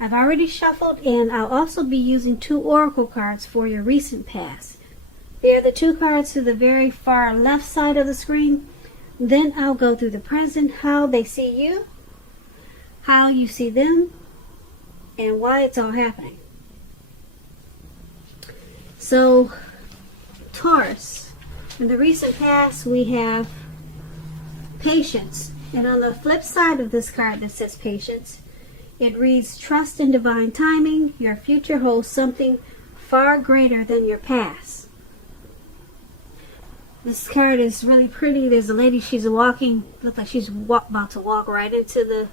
I've already shuffled, and I'll also be using 2 oracle cards for your recent past. They're the 2 cards to the very far left side of the screen. Then I'll go through the present, how they see you, how you see them, and why it's all happening. So, Taurus, in the recent past we have patience. And on the flip side of this card that says patience, it reads, trust in divine timing. Your future holds something far greater than your past. This card is really pretty. There's a lady, she's walking, looks like she's about to walk right into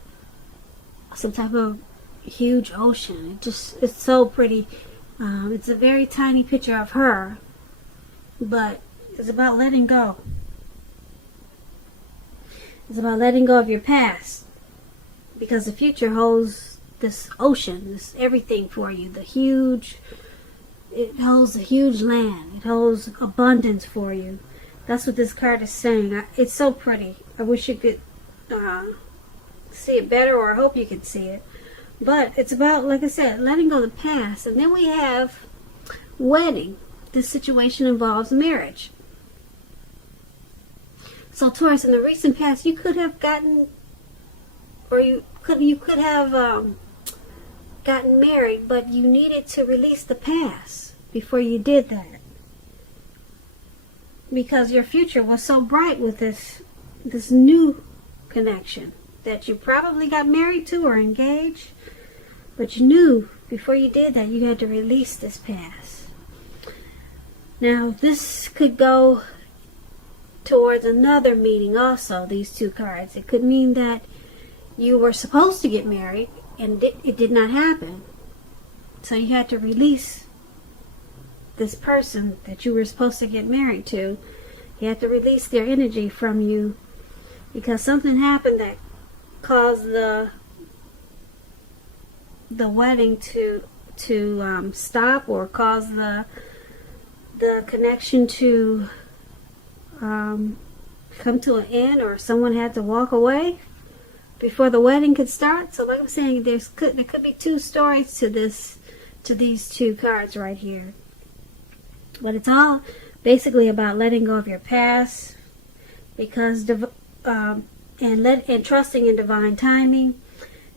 some type of huge ocean. It's so pretty. It's a very tiny picture of her, but it's about letting go. It's about letting go of your past, because the future holds this ocean, this everything for you. It holds a huge land. It holds abundance for you. That's what this card is saying. It's so pretty. I wish you could see it better, or I hope you can see it. But it's about, like I said, letting go of the past. And then we have wedding. This situation involves marriage. So Taurus, in the recent past, you could have gotten, or you could have gotten married, but you needed to release the past before you did that, because your future was so bright with this new connection that you probably got married to or engaged, but you knew before you did that you had to release this past. Now this could go towards another meaning also, these 2 cards. It could mean that you were supposed to get married and it did not happen, so you had to release this person that you were supposed to get married to. You had to release their energy from you, because something happened that caused the wedding to stop, or caused the connection to come to an end, or someone had to walk away before the wedding could start. So like I'm saying, there could be 2 stories to these 2 cards right here. But it's all basically about letting go of your past, because and trusting in divine timing,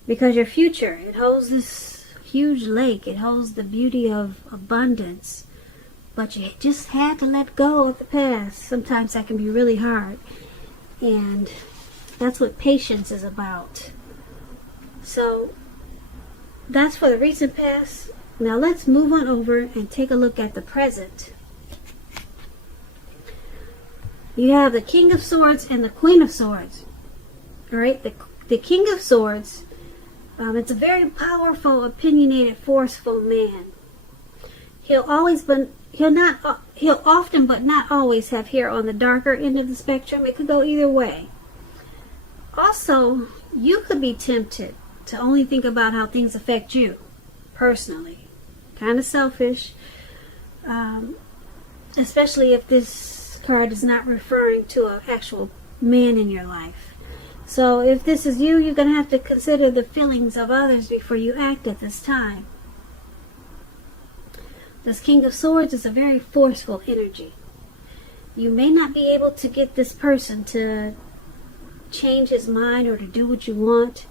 because your future, it holds this huge lake. It holds the beauty of abundance, but you just had to let go of the past. Sometimes that can be really hard, and that's what patience is about. So that's for the recent past. Now let's move on over and take a look at the present. You have the King of Swords and the Queen of Swords. Alright, the King of Swords, it's a very powerful, opinionated, forceful man. He'll often but not always have hair on the darker end of the spectrum. It could go either way. Also, you could be tempted to only think about how things affect you personally. Kind of selfish, especially if this card is not referring to an actual man in your life. So if this is you, you're going to have to consider the feelings of others before you act at this time. This King of Swords is a very forceful energy. You may not be able to get this person to change his mind or to do what you want.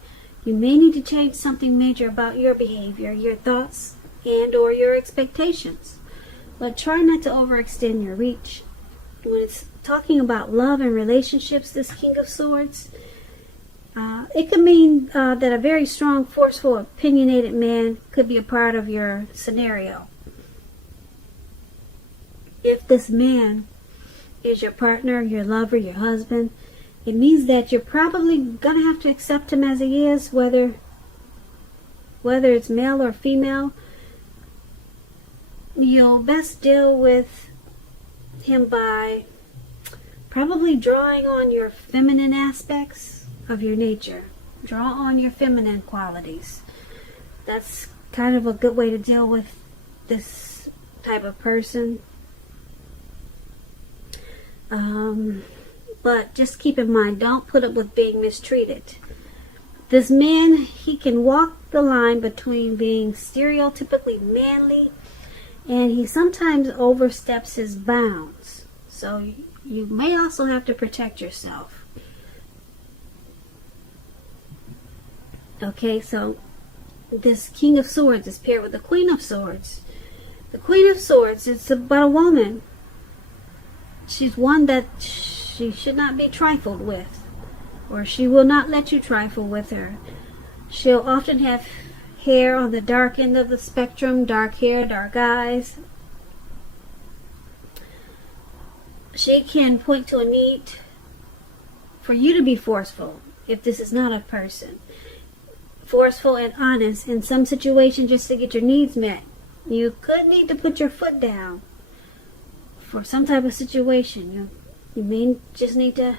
You may need to change something major about your behavior, your thoughts, and or your expectations. But try not to overextend your reach. When it's talking about love and relationships, this King of Swords, it could mean that a very strong, forceful, opinionated man could be a part of your scenario. If this man is your partner, your lover, your husband, it means that you're probably going to have to accept him as he is, whether it's male or female. You'll best deal with him by probably drawing on your feminine aspects of your nature. Draw on your feminine qualities. That's kind of a good way to deal with this type of person. But just keep in mind, don't put up with being mistreated. This man, he can walk the line between being stereotypically manly, and he sometimes oversteps his bounds. So you may also have to protect yourself. Okay, so this King of Swords is paired with the Queen of Swords. The Queen of Swords, it's about a woman. She's one that she should not be trifled with, or she will not let you trifle with her. She'll often have hair on the dark end of the spectrum, dark hair, dark eyes. She can point to a need for you to be forceful if this is not a person. Forceful and honest in some situation just to get your needs met. You could need to put your foot down for some type of situation. You may just need to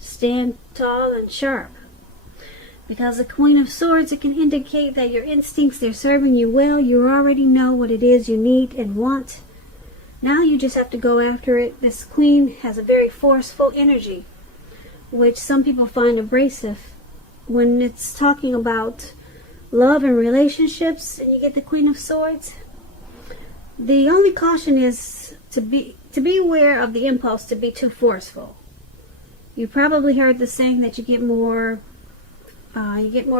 stand tall and sharp. Because the Queen of Swords, it can indicate that your instincts, they're serving you well. You already know what it is you need and want. Now you just have to go after it. This Queen has a very forceful energy, which some people find abrasive. When it's talking about love and relationships and you get the Queen of Swords, the only caution is to be aware of the impulse to be too forceful. You probably heard the saying that you get more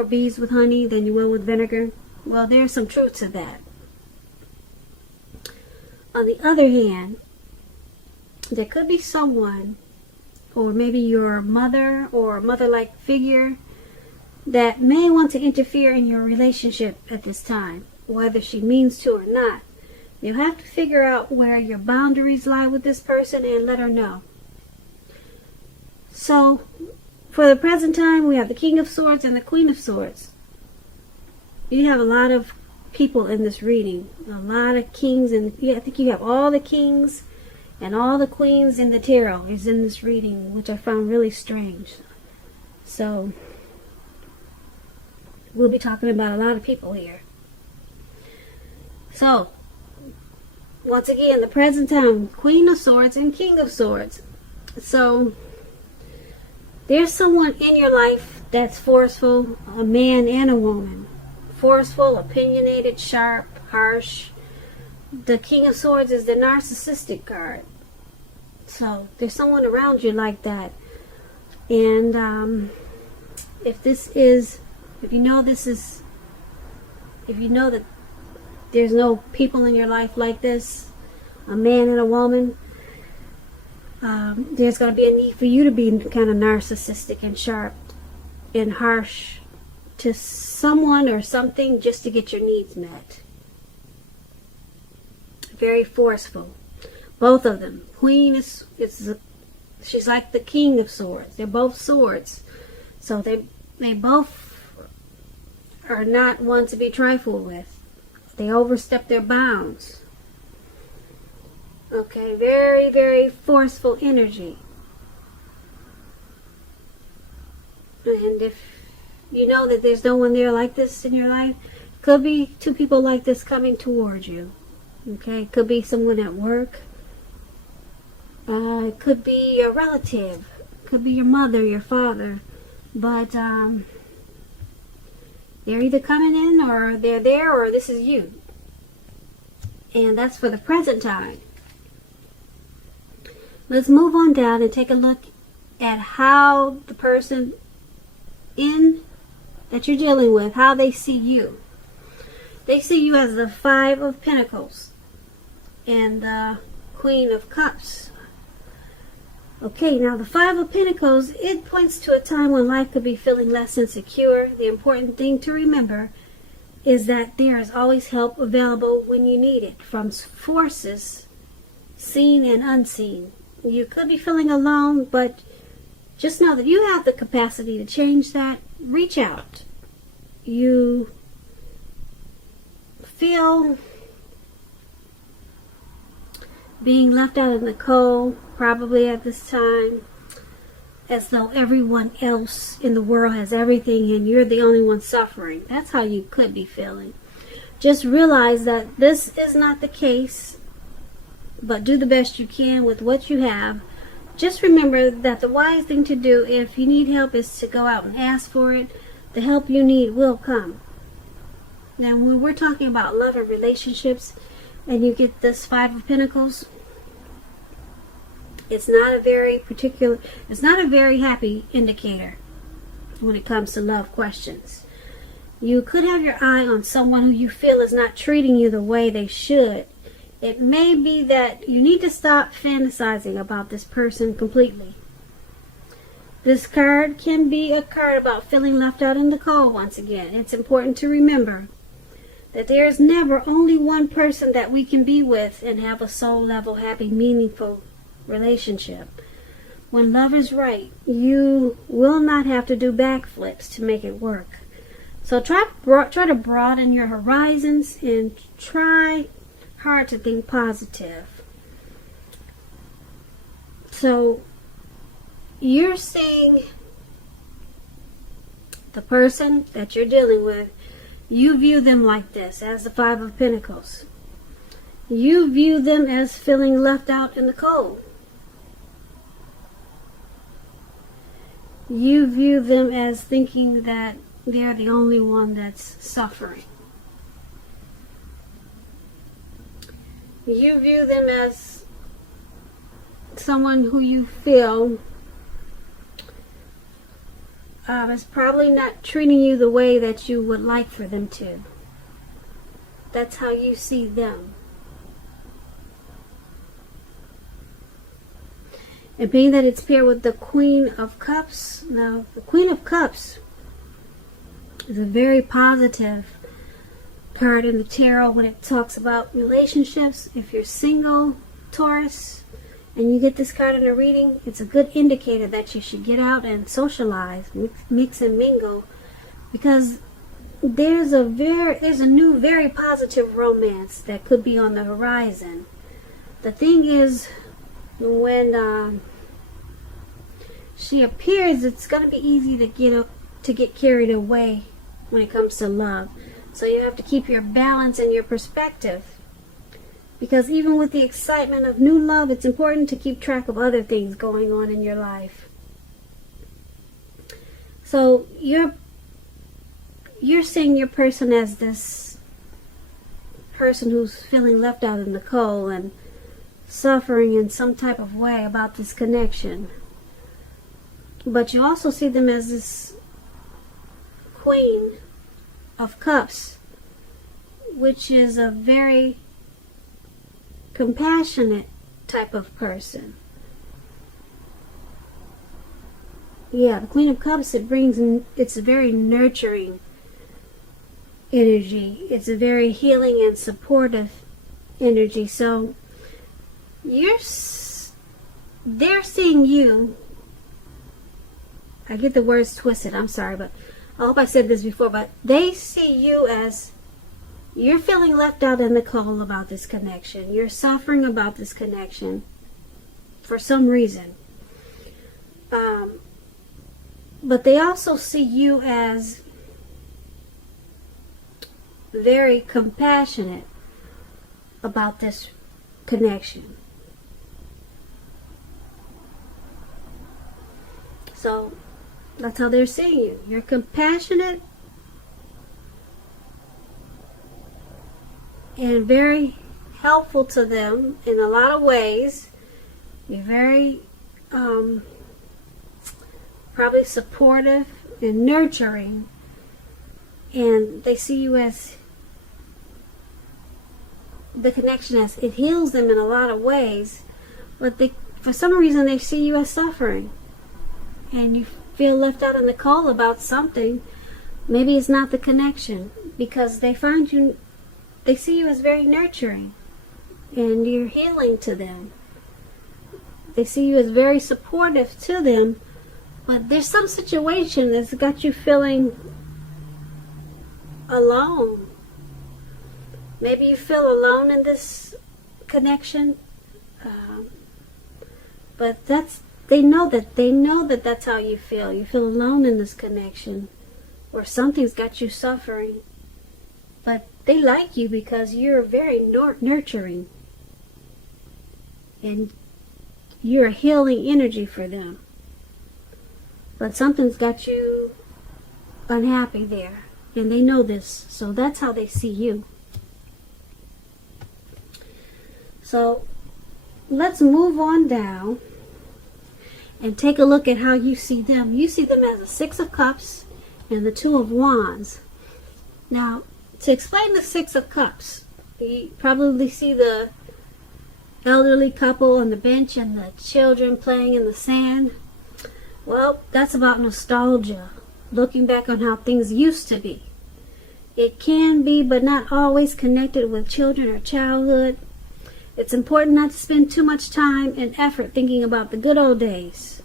bees with honey than you will with vinegar. Well, there's some truth to that. On the other hand, there could be someone, or maybe your mother or a mother-like figure, that may want to interfere in your relationship at this time, whether she means to or not. You have to figure out where your boundaries lie with this person and let her know. So, for the present time, we have the King of Swords and the Queen of Swords. You have a lot of people in this reading. A lot of kings, and I think you have all the kings and all the queens in the tarot is in this reading, which I found really strange. So, we'll be talking about a lot of people here. So, once again, the present time, Queen of Swords and King of Swords. So, there's someone in your life that's forceful, a man and a woman. Forceful, opinionated, sharp, harsh. The King of Swords is the narcissistic card. So, there's someone around you like that. And if you know that there's no people in your life like this, a man and a woman, there's going to be a need for you to be kind of narcissistic and sharp and harsh to someone or something just to get your needs met. Very forceful. Both of them. Queen she's like the King of Swords. They're both swords. So they both are not one to be trifled with. They overstep their bounds. Okay, very, very forceful energy. And if you know that there's no one there like this in your life, could be two people like this coming towards you. Okay, could be someone at work. It could be a relative. Could be your mother, your father. But they're either coming in, or they're there, or this is you. And that's for the present time. Let's move on down and take a look at how the person that you're dealing with, how they see you. They see you as the Five of Pentacles and the Queen of Cups. Okay, now the Five of Pentacles, it points to a time when life could be feeling less insecure. The important thing to remember is that there is always help available when you need it, from forces seen and unseen. You could be feeling alone, but just know that you have the capacity to change that. Reach out. You feel being left out in the cold, probably at this time, as though everyone else in the world has everything and you're the only one suffering. That's how you could be feeling. Just realize that this is not the case, but do the best you can with what you have. Just remember that the wise thing to do if you need help is to go out and ask for it. the help you need will come. Now, when we're talking about love and relationships, and you get this Five of Pentacles, it's not a very happy indicator when it comes to love questions. You could have your eye on someone who you feel is not treating you the way they should. It may be that you need to stop fantasizing about this person completely. This card can be a card about feeling left out in the cold once again. It's important to remember that there is never only one person that we can be with and have a soul level, happy, meaningful relationship. When love is right, you will not have to do backflips to make it work. So try to broaden your horizons and try hard to think positive. So you're seeing the person that you're dealing with, you view them like this, as the Five of Pentacles. You view them as feeling left out in the cold. You view them as thinking that they're the only one that's suffering. You view them as someone who you feel is probably not treating you the way that you would like for them to. That's how you see them. And being that it's paired with the Queen of Cups, now the Queen of Cups is a very positive card in the tarot when it talks about relationships. If you're single, Taurus, and you get this card in a reading, it's a good indicator that you should get out and socialize, mix and mingle, because there's a new, very positive romance that could be on the horizon. The thing is, when she appears, it's going to be easy to get carried away when it comes to love. So you have to keep your balance and your perspective. Because even with the excitement of new love, it's important to keep track of other things going on in your life. So you're seeing your person as this person who's feeling left out in the cold and suffering in some type of way about this connection. But you also see them as this Queen of Cups, which is a very compassionate type of person. Yeah, the Queen of Cups, it's a very nurturing energy. It's a very healing and supportive energy. So they're seeing you. I get the words twisted, I'm sorry, but I hope I said this before, but they see you as you're feeling left out in the cold about this connection. You're suffering about this connection for some reason. But they also see you as very compassionate about this connection. So that's how they're seeing you. You're compassionate and very helpful to them in a lot of ways. You're very probably supportive and nurturing, and they see you as the connection, as it heals them in a lot of ways, but for some reason they see you as suffering, and you feel left out in the cold about something. Maybe it's not the connection, because they see you as very nurturing and you're healing to them. They see you as very supportive to them, but there's some situation that's got you feeling alone. Maybe you feel alone in this connection, but they know that that's how you feel. You feel alone in this connection, or something's got you suffering, but they like you because you're very nurturing and you're a healing energy for them. But something's got you unhappy there. And they know this. So that's how they see you. So let's move on down and take a look at how you see them. You see them as a Six of Cups and the Two of Wands. Now, to explain the Six of Cups, you probably see the elderly couple on the bench and the children playing in the sand. Well, that's about nostalgia, looking back on how things used to be. It can be, but not always, connected with children or childhood. It's important not to spend too much time and effort thinking about the good old days,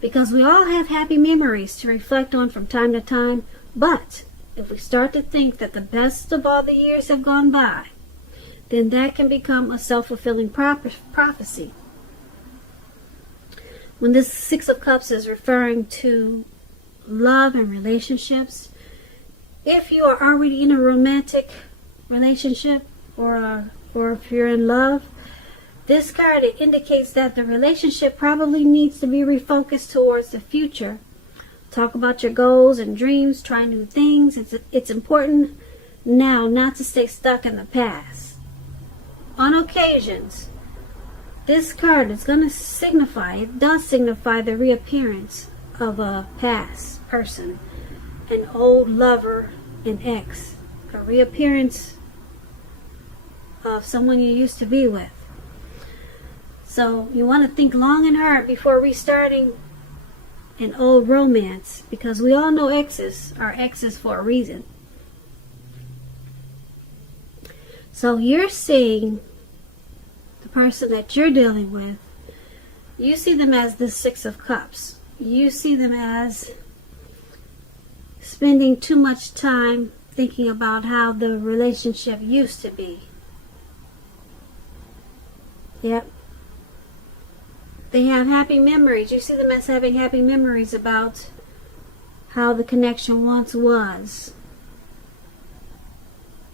because we all have happy memories to reflect on from time to time. But if we start to think that the best of all the years have gone by, then that can become a self-fulfilling prophecy. When this Six of Cups is referring to love and relationships, if you are already in a romantic relationship or if you're in love, this card, it indicates that the relationship probably needs to be refocused towards the future. Talk about your goals and dreams, try new things. It's important now not to stay stuck in the past. On occasions, this card is going to signify, it does signify the reappearance of a past person, an old lover, an ex, a reappearance of someone you used to be with. So you want to think long and hard before restarting an old romance, because we all know exes are exes for a reason. So you're seeing the person that you're dealing with, you see them as the Six of Cups. You see them as spending too much time thinking about how the relationship used to be. Yep. They have happy memories. You see them as having happy memories about how the connection once was.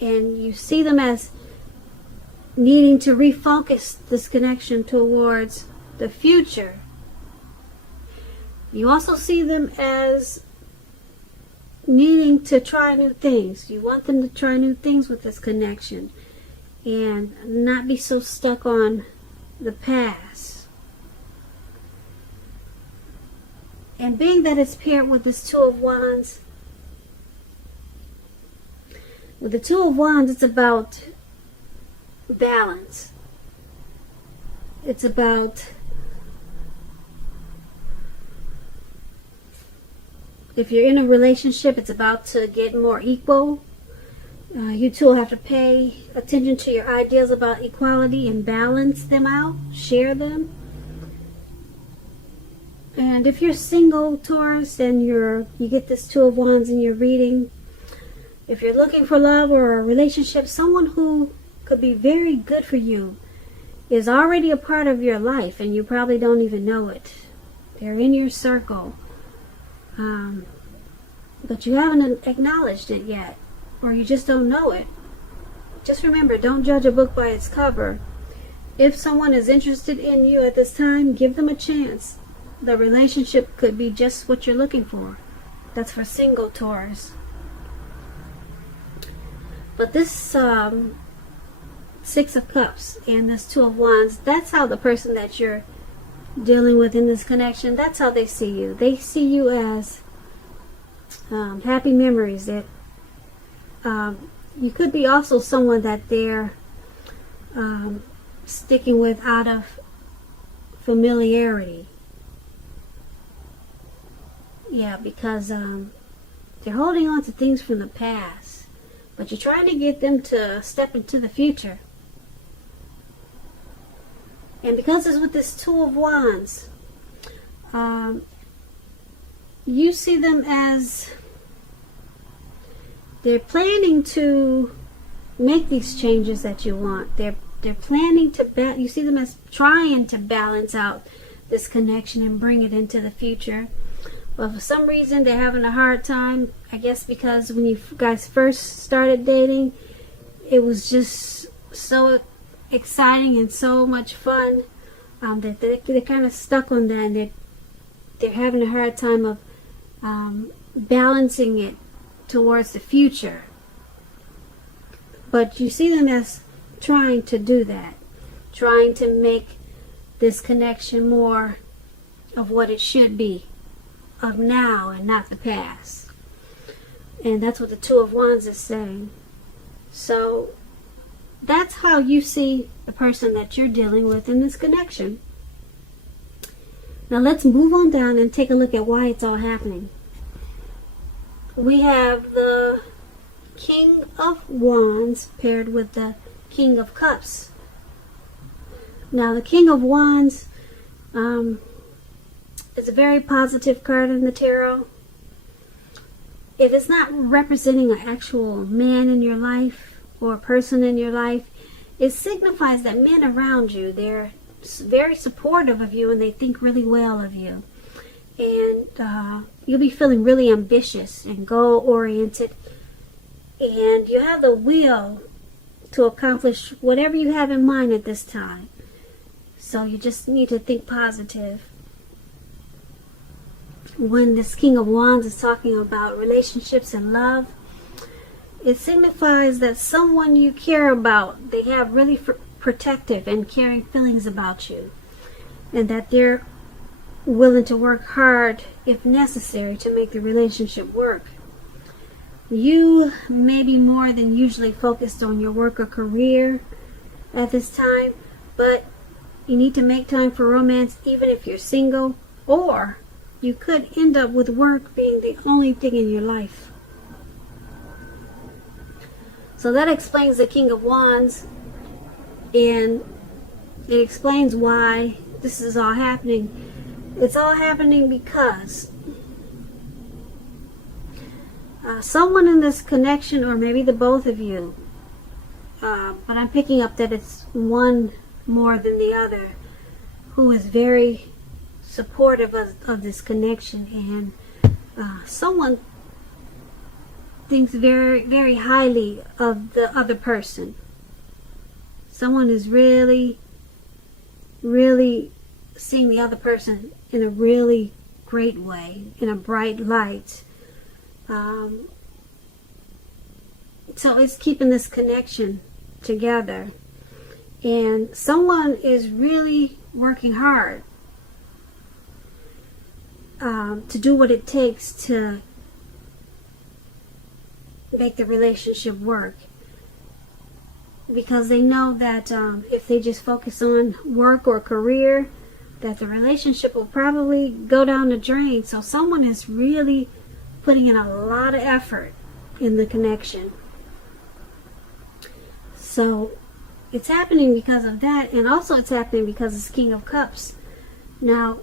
And you see them as needing to refocus this connection towards the future. You also see them as needing to try new things. You want them to try new things with this connection and not be so stuck on the past. And being that it's paired with this Two of Wands, with the Two of Wands, it's about balance. It's about, if you're in a relationship, it's about to get more equal. You two will have to pay attention to your ideas about equality and balance them out, share them. And if you're single, Taurus, and you get this Two of Wands in your reading, if you're looking for love or a relationship, someone who could be very good for you is already a part of your life and you probably don't even know it. They're in your circle, but you haven't acknowledged it yet, or you just don't know it. Just remember, don't judge a book by its cover. If someone is interested in you at this time, give them a chance. The relationship could be just what you're looking for. That's for single Taurus. But this Six of Cups and this Two of Wands, that's how the person that you're dealing with in this connection, that's how they see you. They see you as happy memories. That you could be also someone that they're sticking with out of familiarity. Yeah, because they're holding on to things from the past, but you're trying to get them to step into the future. And because it's with this Two of Wands, you see them as they're planning to make these changes that you want. They're planning to you see them as trying to balance out this connection and bring it into the future. But for some reason they're having a hard time. I guess because when you guys first started dating, it was just so exciting and so much fun that they're kind of stuck on that, and they're having a hard time of balancing it towards the future. But you see them as trying to do that, trying to make this connection more of what it should be, of now and not the past. And that's what the Two of Wands is saying. So that's how you see the person that you're dealing with in this connection. Now let's move on down and take a look at why it's all happening. We have the King of Wands paired with the King of Cups. Now the King of Wands is a very positive card in the tarot. If it's not representing an actual man in your life or a person in your life, it signifies that men around you, they're very supportive of you and they think really well of you. And you'll be feeling really ambitious and goal-oriented. And you have the will to accomplish whatever you have in mind at this time. So you just need to think positive. When this King of Wands is talking about relationships and love, it signifies that someone you care about, they have really protective and caring feelings about you, and that they're willing to work hard if necessary to make the relationship work. You may be more than usually focused on your work or career at this time, but you need to make time for romance even if you're single, or you could end up with work being the only thing in your life. So that explains the King of Wands, and it explains why this is all happening. It's all happening because someone in this connection, or maybe the both of you, but I'm picking up that it's one more than the other, who is very supportive of this connection, and someone thinks very, very highly of the other person. Someone is really, really seeing the other person in a really great way, in a bright light. So it's keeping this connection together. And someone is really working hard to do what it takes to make the relationship work, because they know that if they just focus on work or career, that the relationship will probably go down the drain. So someone is really putting in a lot of effort in the connection. So it's happening because of that, and also it's happening because it's King of Cups. Now,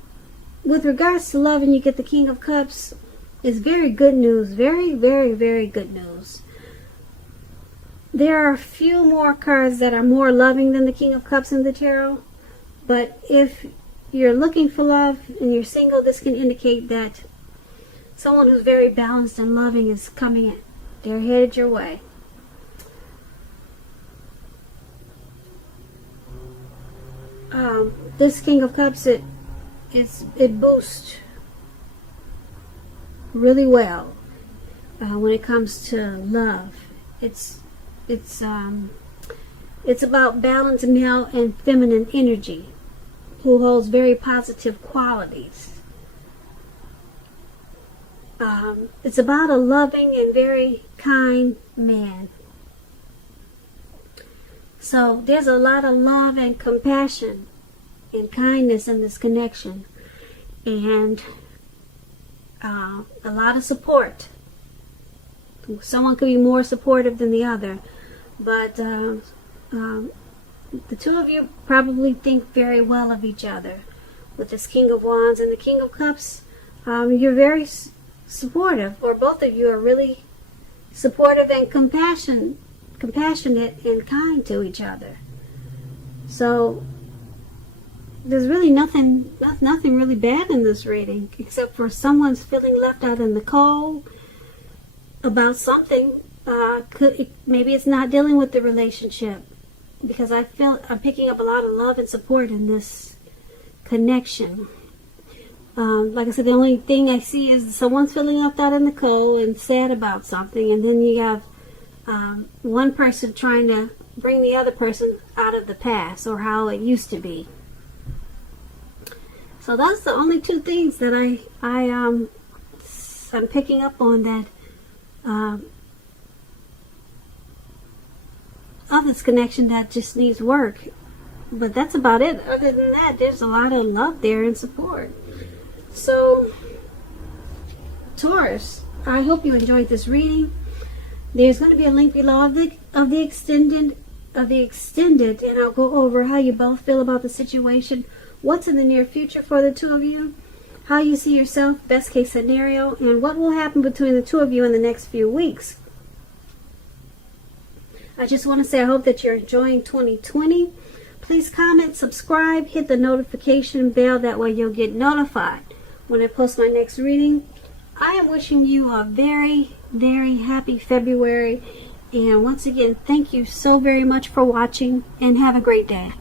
with regards to love, and you get the King of Cups, is very good news. Very, very, very good news. There are a few more cards that are more loving than the King of Cups in the tarot, but if you're looking for love and you're single, this can indicate that someone who's very balanced and loving is coming in. They're headed your way. This King of Cups, it boosts really well when it comes to love. It's about balanced male and feminine energy, who holds very positive qualities. It's about a loving and very kind man. So there's a lot of love and compassion and kindness in this connection, and a lot of support. Someone could be more supportive than the other, but the two of you probably think very well of each other. With this King of Wands and the King of Cups, you're very supportive, or both of you are really supportive and compassionate and kind to each other. So there's really nothing really bad in this reading, except for someone's feeling left out in the cold about something. Maybe it's not dealing with the relationship, because I'm picking up a lot of love and support in this connection. Like I said, the only thing I see is someone's feeling left out in the cold and sad about something, and then you have one person trying to bring the other person out of the past or how it used to be. So that's the only two things that I'm picking up on, that of this connection that just needs work. But that's about it. Other than that, there's a lot of love there and support. So, Taurus, I hope you enjoyed this reading. There's going to be a link below of the extended, and I'll go over how you both feel about the situation, what's in the near future for the two of you, how you see yourself, best case scenario, and what will happen between the two of you in the next few weeks. I just want to say I hope that you're enjoying 2020. Please comment, subscribe, hit the notification bell. That way you'll get notified when I post my next reading. I am wishing you a very, very happy February. And once again, thank you so very much for watching, and have a great day.